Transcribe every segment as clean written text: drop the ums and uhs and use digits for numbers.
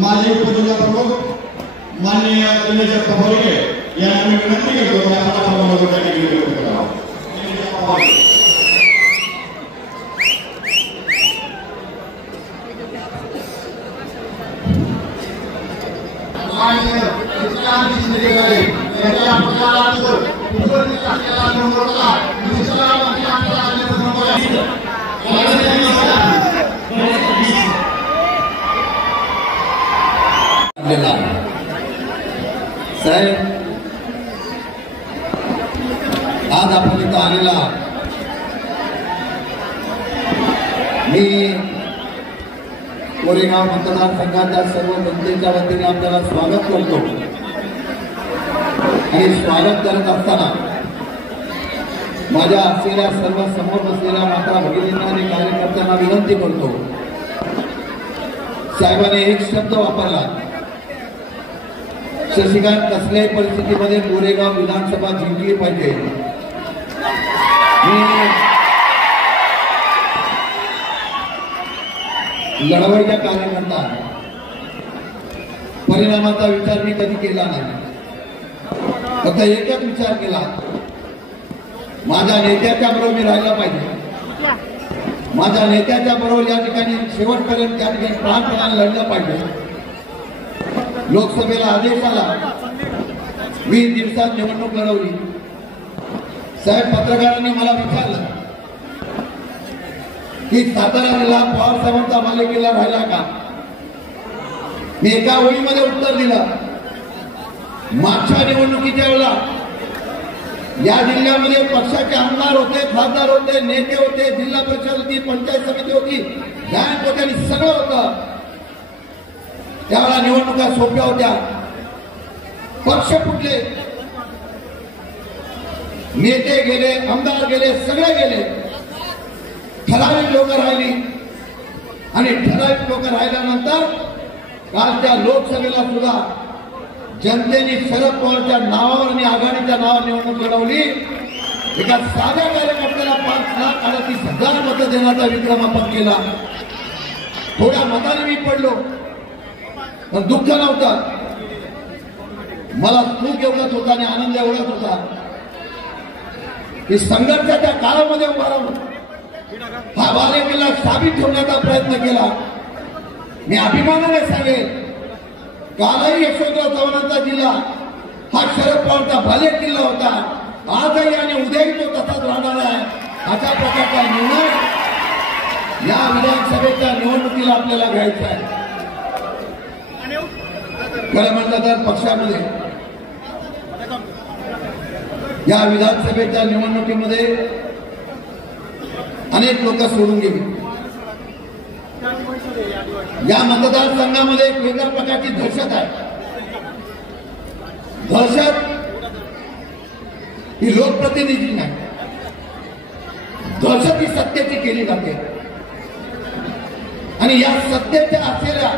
माजी उपजिल्हा प्रमुख माननीय दिनेश बोरगे यांना मी विनंती करतो की आपण प्रमुखांनी विनंती करावा। माननीय शिक्षकांची जिम्मेदारी याच्या प्रकारात उपस्थित असलेला नम्रता शिक्षकांची आपल्या साहेब आज आपण इथं आलेला मी कोरेगाव मतदारसंघाच्या सर्व जनतेच्या वतीने आपल्याला स्वागत करतो आणि स्वागत करत असताना माझ्या असलेल्या सर्व समोर बसलेल्या माता भगिनींना आणि कार्यकर्त्यांना विनंती करतो। साहेबांनी एक शब्द वापरला, शशिकांत कसल्याही परिस्थितीमध्ये कोरेगाव विधानसभा जिंकली पाहिजे। लढवायच्या कार्यकर्ता परिणामाचा विचार मी कधी केला नाही, फक्त एकच विचार केला, माझ्या नेत्याच्या बरोबर मी राहायला पाहिजे, माझ्या नेत्याच्या बरोबर या ठिकाणी शेवटपर्यंत त्या ठिकाणी प्राणपणाने लढलं पाहिजे। लोकसभेला आदेश आला, 20 दिवसात निवडणूक लढवली। साहेब पत्रकारांनी मला विचारलं की सातारा जिल्हा पवार साहेबांचा मालिकेला राहिला का? मी एका ओळीमध्ये उत्तर दिलं, मागच्या निवडणुकीच्या वेळेला या जिल्ह्यामध्ये पक्षाचे आमदार होते, खासदार होते, नेते होते, जिल्हा परिषद होती, पंचायत समिती होती, बँक होती आणि सगळं होतं। त्यावेळेला निवडणुका सोप्या होत्या, पक्ष फुटले, नेते गेले, आमदार गेले, सगळे गेले, ठराविक लोक राहिली आणि ठराविक लोक राहिल्यानंतर कालच्या लोकसभेला सुद्धा जनतेने शरद पवारच्या नावावर आणि आघाडीच्या नावावर निवडणूक लढवली। एका साध्या कार्यकर्त्याला 5,38,000 मतं देण्याचा विक्रम आपण केला। थोड्या मताने मी पडलो, पण दुःख नव्हतं, मला सुख एवढंच होता आणि आनंद एवढाच होता की संघर्षाच्या काळामध्ये उभा राहून हा बालेकिल्ला साबित ठेवण्याचा प्रयत्न केला। मी अभिमानाने सांगेन, कालही यशवंतराव चव्हाणांचा जिल्हा हा शरद पवारचा बालेकिल्ला होता, आजही आणि उद्याही तो तसाच राहणार आहे। अशा प्रकारचा निर्णय या विधानसभेच्या निवडणुकीला आपल्याला घ्यायचा आहे। खरं म्हटलं तर पक्षामध्ये या विधानसभेच्या निवडणुकीमध्ये अनेक लोक सोडून गेली। या मतदारसंघामध्ये एक वेगळ्या प्रकारची दहशत आहे। दहशत ही लोकप्रतिनिधी नाही, दहशत ही सत्तेची केली जाते आणि या सत्तेच्या असलेल्या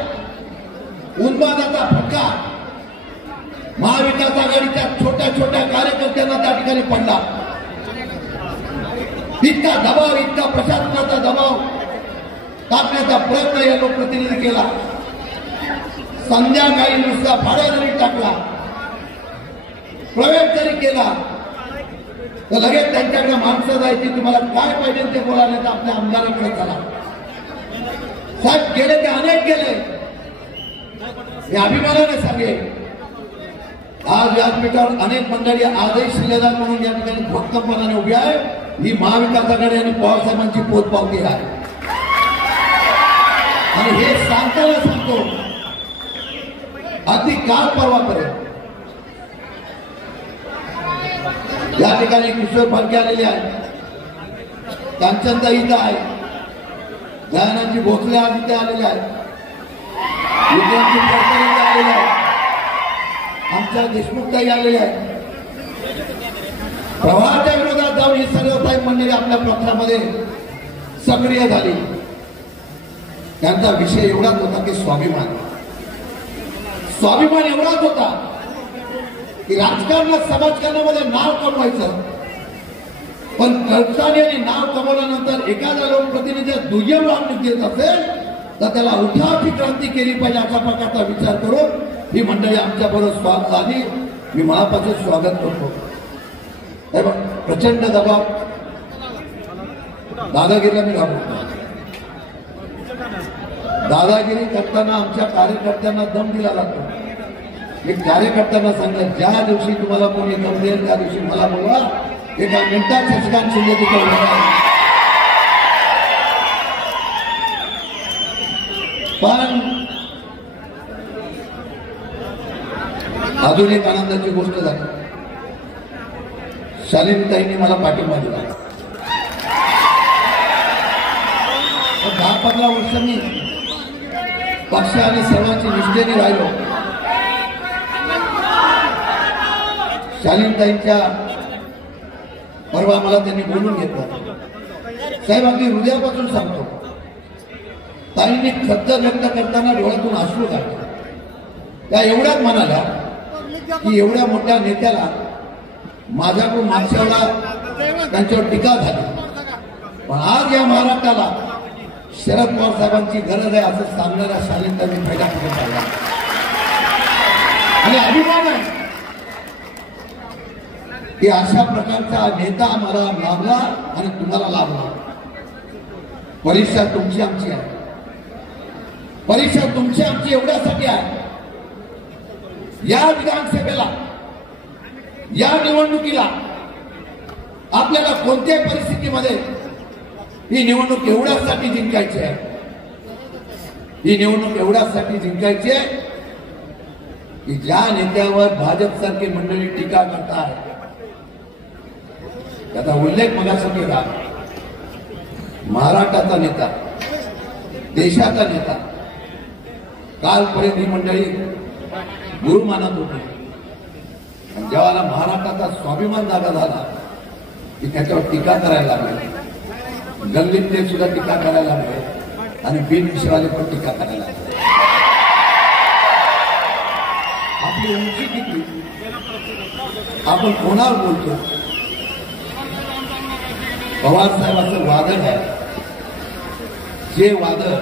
उन्मादाचा फटका महाविकास आघाडीच्या छोट्या छोट्या कार्यकर्त्यांना त्या ठिकाणी पडला। इतका दबाव, इतका प्रशासनाचा दबाव टाकण्याचा प्रयत्न या लोकप्रतिनिधी केला। संध्याकाळी नुसता भाडा जरी टाकला, प्रवेश जरी केला तर लगेच त्यांच्याकडे माणसं जायची, तुम्हाला काय पाहिजे ते बोलायला आपल्या आमदारांकडे चला। साहेब गेले ते अनेक गेले, मी अभिमानाने सांगेन, आज व्यासपीठावर अनेक मंडळी आजही शिलेदार म्हणून या ठिकाणी भक्कमपणाने उभी आहे। ही महाविकास आघाडी आणि पवारसाहेबांची पोचपावती आहे आणि हे सांगताना सांगतो, अगदी काल परवापर्यंत या ठिकाणी किशोर फाळके आलेले आहेत, कांचनताई इथं आहे, दयानंदजी भोसले आज इथे आलेले आहेत, विद्यार्थी प्रचाराला आलेले आहेत, आमच्या देशमुखताई आलेले आहेत. प्रवाहाच्या विरोधात जाऊन ही सर्व साहेब मंडळी आपल्या पक्षामध्ये सक्रिय झाली. त्यांचा विषय एवढाच होता की स्वाभिमान एवढाच होता की राजकारणात समाजकारणामध्ये नाव कमवायचं. पण कळसाने नाव कमवल्यानंतर एखादा लोकप्रतिनिधी दुय्यम वागणूक देत असेल तर त्याला उठावची क्रांती केली पाहिजे अशा प्रकारचा विचार करून ही मंडळी आमच्या बरोबर स्वागत झाली. मी मनापासून स्वागत करतो. प्रचंड दबाव दादागिरीला मी घाबरतो. दादागिरी करताना आमच्या कार्यकर्त्यांना दम दिला जातो. मी कार्यकर्त्यांना सांगितलं, ज्या दिवशी तुम्हाला कोणी दम देईल त्या दिवशी मला बोलवा. एका मिनिटात शशिकांत शिंदे तिथे उभा. पण अजून एक आनंदाची गोष्ट झाली. शालिनीताईंनी मला पाठिंबा दिला. 10-15 वर्ष मी पक्ष आणि सर्वांची निष्ठेने राहिलो. शालिनीताईंच्या परवा मला त्यांनी बोलून घेतलं. साहेब अगदी हृदयापासून सांगतो, ताईंनी खद्द व्यक्त करताना डोळ्यातून अश्रू काढले. त्या एवढ्याच म्हणाल्या की एवढ्या मोठ्या नेत्याला माझ्याकडून मागच्या वेळा त्यांच्यावर टीका झाली, पण आज या महाराष्ट्राला शरद पवार साहेबांची गरज आहे असं सांगणाऱ्या शालिनीताईंनी पहिला पुढे काढला. आणि अभिमान आहे की अशा प्रकारचा नेता आम्हाला लाभला आणि तुम्हाला लाभला. परीक्षा तुमची आमची आहे. परीक्षा तुमची आमची एवढ्यासाठी आहे, या विधानसभेला या निवडणुकीला आपल्याला कोणत्याही परिस्थितीमध्ये ही निवडणूक एवढ्यासाठी जिंकायची आहे. ही निवडणूक एवढ्यासाठी जिंकायची आहे की ज्या नेत्यावर भाजप सारखी मंडळी टीका करतात त्याचा उल्लेख मगाशी केला. महाराष्ट्राचा नेता, देशाचा नेता, कालपर्यंत ही मंडळी गुरु मानत होती. आणि जेव्हा महाराष्ट्राचा स्वाभिमान जागा झाला की त्याच्यावर टीका करायला लागले. गल्लीतले सुद्धा टीका करायला लागले आणि बिनविषयवाले पण टीका करायला लागले. आपली उंची किती, आपण कोणावर बोलतो. पवार साहेबांचं वादळ आहे. जे वादळ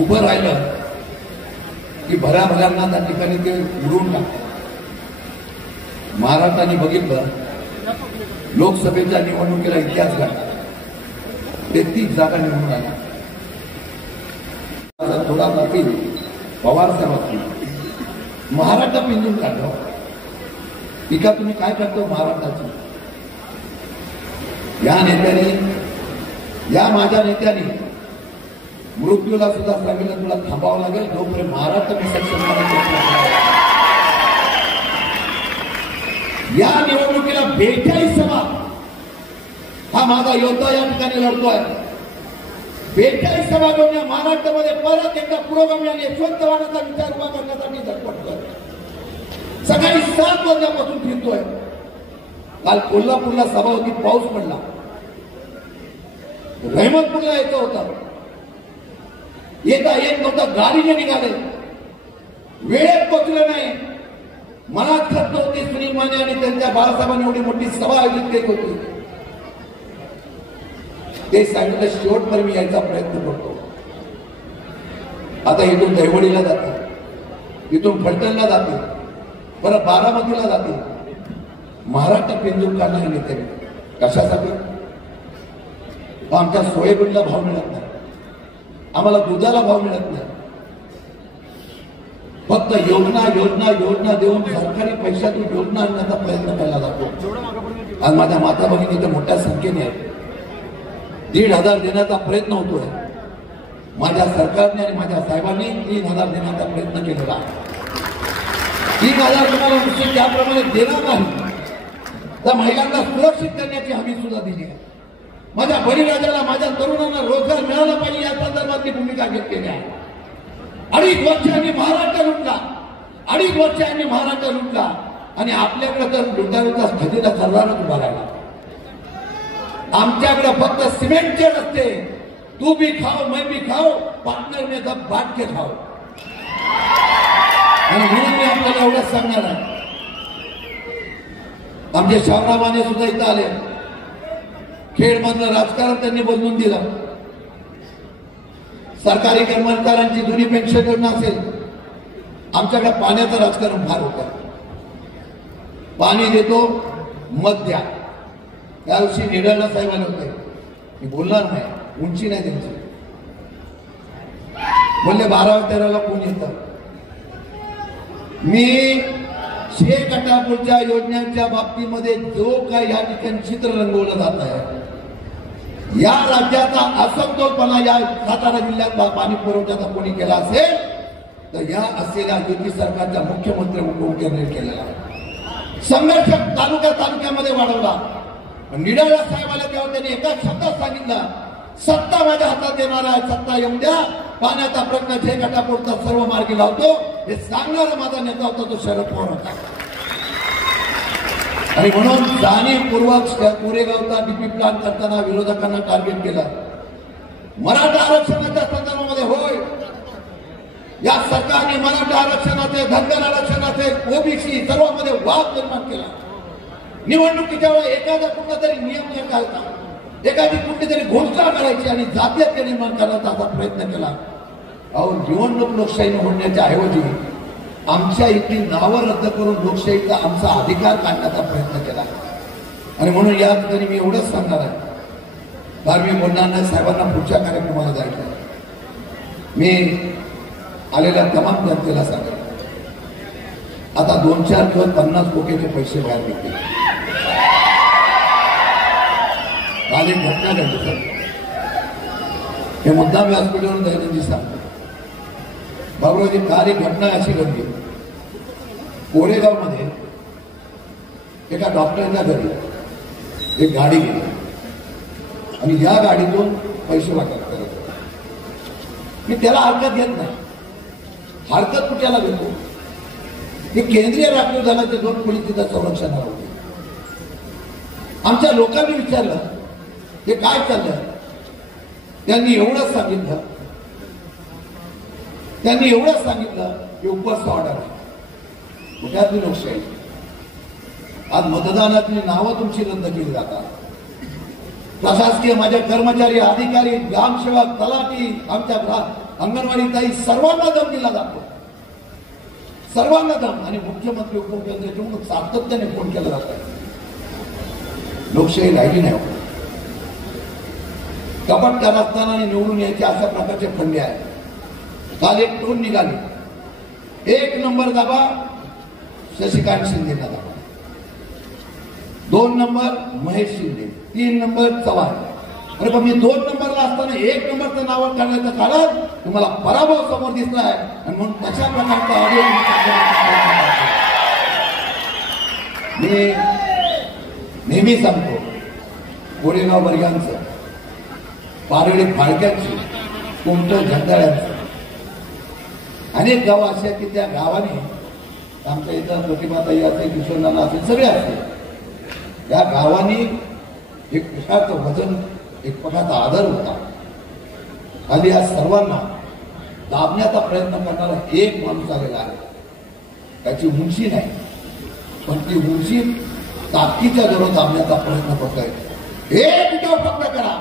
उभं राहिलं की भराभरांना त्या ठिकाणी ते उडवून टाकतात. महाराष्ट्राने बघितलं, लोकसभेच्या निवडणुकीला इतिहास घडला. 33 जागा निवडून आल्या. थोडा बाकी पवार साहेबांनी महाराष्ट्र पिंजून काढलं. टीका तुम्ही काय करतो महाराष्ट्राची. या नेत्याने, या माझ्या नेत्याने मृत्यूला सुद्धा सांगितलं तुला थांबावं लागेल जोपर्यंत महाराष्ट्र मी सक्षम करायचं. या निवडणुकीला 42 सभा हा माझा योद्धा या ठिकाणी लढतोय. 42 सभा घेऊन या महाराष्ट्रामध्ये परत एकदा पुरोगामी आणि यशवंतवानाचा विचार उभा करण्यासाठी झटपटतोय. सकाळी 7 वाजल्यापासून फिरतोय. काल कोल्हापूरला सभा होती, पाऊस पडला. रहमतपूरला यायचं होतं, येता येत नव्हतं, गाडीने निघाले, वेळेत पोचले नाही. मनात खर्च होती सुनील माने आणि त्यांच्या बाळासाहेबांनी एवढी मोठी सभा आयोजित केली होती. ते सांगितलं शेवटपर्यंत मी यायचा प्रयत्न करतो. आता इथून दहिवडीला जाते, इथून फलटणला जाते, परत बारामतीला जाते. महाराष्ट्र पिंजून काढणार नेते कशासाठी. आमच्या सोयाबीनला भाव मिळत नाही, आम्हाला दुधाला भाव मिळत नाही. फक्त योजना योजना योजना देऊन सरकारी पैशातून योजना आणण्याचा प्रयत्न केला जातो. आज माझ्या माता भगिनी तर मोठ्या संख्येने आहेत. 1,500 देण्याचा प्रयत्न होतोय. माझ्या सरकारने आणि माझ्या साहेबांनी 3,000 देण्याचा प्रयत्न केलेला आहे. 3,000 तुम्हाला निश्चित त्याप्रमाणे देणार नाही तर महिलांना सुरक्षित करण्याची हमी सुद्धा दिली आहे. माझ्या बळीराजाला, माझ्या तरुणांना रोजगार मिळाला पाहिजे या संदर्भातली भूमिका घेतलेली आहे. अडीच वर्षांनी महाराष्ट्र लुटला, अडीच वर्षांनी महाराष्ट्र लुटला आणि आपल्याकडे तर लुटारूचा खजिना सरदारच उभा राहिला. आमच्याकडे फक्त सिमेंटचे रस्ते, तू भी खाओ मैं भी खाओ, पार्टनर में सब बांट के खाओ. आणि म्हणून मी आपल्याला एवढंच सांगणार आहे. आमचे शाहरामाने सुद्धा इथं आले. खेडमधलं राजकारण त्यांनी बदलून दिलं. सरकारी कर्मचाऱ्यांची जुनी पेन्शन योजना असेल, आमच्याकडे पाण्याचं राजकारण फार होतं. पाणी देतो मत द्या. त्या दिवशी निडळला साहेब आले होते. मी बोलणार नाही, उंची नाही त्यांची. बोलले 12-13ला कोण येतं. मी शेकाटापूरच्या योजनेच्या बाबतीमध्ये जो काही या ठिकाणी चित्र रंगवलं जात आहे, या राज्याचा असमतोलपणा या सातारा जिल्ह्यात पाणी पुरवठ्याचा कोणी केला असेल तर या असलेल्या युती सरकारच्या मुख्यमंत्री उपमुख्यमंत्री केलेला आहे. संघर्ष तालुक्यामध्ये वाढवला. निडाळा साहेब आले तेव्हा त्यांनी एका शब्दात सांगितलं, सत्ता माझ्या हातात येणार आहे, सत्ता येऊन द्या, पाण्याचा प्रश्न शेकाटापूरचा सर्व मार्गी लावतो. हे सांगणारा माझा नेता होता तो शरद पवार होता. आणि म्हणून जाणीवपूर्वक कोरेगावचा डीपी प्लॅन करताना विरोधकांना टार्गेट केलं. मराठा आरक्षणाच्या संदर्भामध्ये होय, या सरकारने मराठा आरक्षणाचे, धनगर आरक्षणाचे, ओबीसी सर्वांमध्ये वाद निर्माण केला. निवडणुकीच्या वेळी एखादा कुठला तरी नियम घालता, एखादी कुठली तरी घोषणा करायची आणि जातीय निर्माण करण्याचा असा प्रयत्न केला. अहो, निवडणूक लोकशाहीने होण्याच्या ऐवजी आमच्या इथली नावं रद्द करून लोकशाहीचा आमचा अधिकार काढण्याचा प्रयत्न केला. आणि म्हणून या ठिकाणी मी एवढंच सांगणार आहे, कारण मी बोलणार नाही, साहेबांना पुढच्या कार्यक्रमाला जायचं. मी आलेल्या तमाम जनतेला सांगेन, आता 2-4 दिवस 50 कोटीचे पैसे बाहेर निघतील. काल एक घटना घडली सर, हे मुद्दाम व्यासपीठावरून दैनंदिन सांगतो. बाबूरावजी, काल एक घटना अशी घडली. कोरेगावमध्ये एका डॉक्टरच्या घरी एक गाडी गेली आणि या गाडीतून पैसे वाटप करत होते. मी त्याला हरकत घेत नाही. हरकत कुठल्याला घेतो? हे केंद्रीय राखीव दलाचे 2 पोलीस तिथं संरक्षणाला होते. आमच्या लोकांनी विचारलं हे काय चाललंय. त्यांनी एवढंच सांगितलं की उपवास ऑर्डर आहे. कुठल्यातली लोकशाही? आज मतदानातली नावं तुमची रद्द केली जातात. प्रशासकीय माझे कर्मचारी, अधिकारी, ग्रामसेवक, तलाठी, आमच्या अंगणवाडी ताई सर्वांना दम दिला जातो, सर्वांना दम. आणि मुख्यमंत्री उपमुख्यमंत्री म्हणून सातत्याने फोन केला जात आहे. लोकशाही राहिली नाही. कपट कारस्थानाने निवडून यायचे अशा प्रकारचे फंडे आहेत. काल एक टोन निघाली, 1 नंबर दाबा शशिकांत शिंदेला दाबा, 2 नंबर महेश शिंदे, 3 नंबर चव्हाण. अरे पण मी 2 नंबरला असताना 1 नंबरचं नाव काढण्याचं कारण तुम्हाला पराभव समोर दिसलाय. आणि म्हणून तशा प्रकारचा ऑडिओ मी नेहमी सांगतो, कोरेगाव वर्गांचं, पारडी फाळक्यांची, कोणतं झंडाळ्यांचं, अनेक गाव असे की त्या गावाने, आमच्या इथं प्रतिभाताई असेल, किशोरनाना असेल, सगळे असेल, या गावाने एक प्रकारचं वजन, एक प्रकारचा आदर होता. आणि या सर्वांना दाबण्याचा प्रयत्न करणारा एक माणूस आलेला आहे. त्याची उंची नाही, पण ती उंची ताकदीच्या जोरात दाबण्याचा प्रयत्न करतोय. एक उठाव फक्त करा.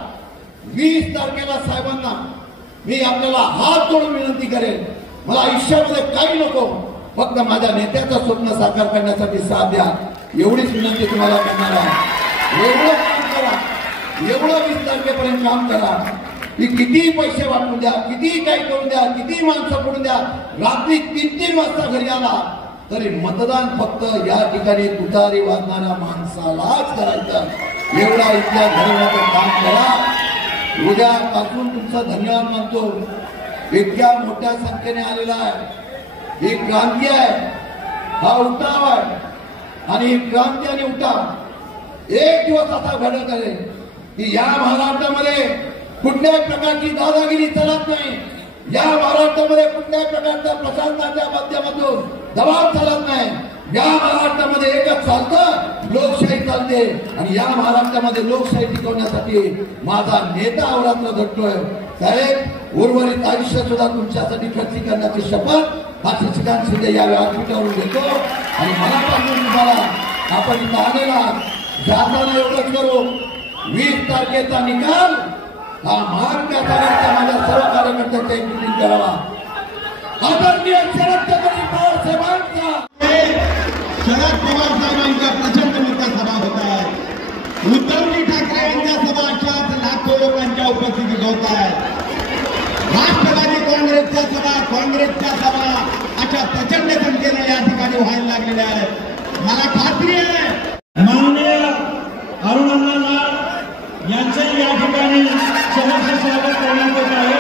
20 तारखेला साहेबांना मी आपल्याला हात जोडून विनंती करेन, मला आयुष्यामध्ये काही नको, फक्त माझ्या नेत्याचं स्वप्न साकार करण्यासाठी साथ द्या, एवढीच विनंती तुम्हाला करणार आहे. एवढं काम करा, एवढं 20 तारखेपर्यंत काम करा की किती पैसे वाटून द्या, किती काही करून द्या, किती माणसं पडून द्या, रात्री 3-3 वाजता घरी आला तरी मतदान फक्त या ठिकाणी तुतारी वाजणाऱ्या माणसालाच करायचं. एवढा इथल्या घराचं काम करा. उद्यापासून तुमचं धन्यवाद मानतो. इतक्या मोठ्या संख्येने आलेला आहे. ही क्रांती आहे, हा उठाव आहे. आणि ही क्रांती आणि उठाव एक दिवस असा घडत आहे की या महाराष्ट्रामध्ये कुठल्याही प्रकारची दादागिरी चालत नाही, या महाराष्ट्रामध्ये कुठल्याही प्रकारच्या प्रशासनाच्या माध्यमातून दबाव चालत नाही. या महाराष्ट्रामध्ये एकच चालतं, लोकशाही चालते. आणि या महाराष्ट्रामध्ये लोकशाही टिकवण्यासाठी माझा नेता अवरात्र झटतोय. साहेब, उर्वरित आयुष्य सुद्धा तुमच्यासाठी खर्ची करण्याची शपथ हा शशिकांत शिंदे या व्यासपीठावरून घेतो. आणि मनापासून तुम्हाला आपण इथं आलेला जाताना एवढंच करू, 20 तारखेचा निकाल हा महाविकास आघाडीच्या माझ्या सर्व कार्यकर्त्यांच्या एकत्रित करावा. आदरणीय शरद पवार साहेबांचा शरद पवार साहेबांच्या प्रचंड मोठ्या सभा होत आहेत. उद्धवजी ठाकरे यांच्या सभा अशाच लाखो लोकांच्या उपस्थितीत होत आहेत. राष्ट्रवादी काँग्रेसच्या सभा अशा प्रचंड संख्येने या ठिकाणी व्हायला लागलेल्या आहेत. मला खात्री आहे माननीय अरुणांना यांचंही या ठिकाणी सहर्ष स्वागत करण्यात येत आहे.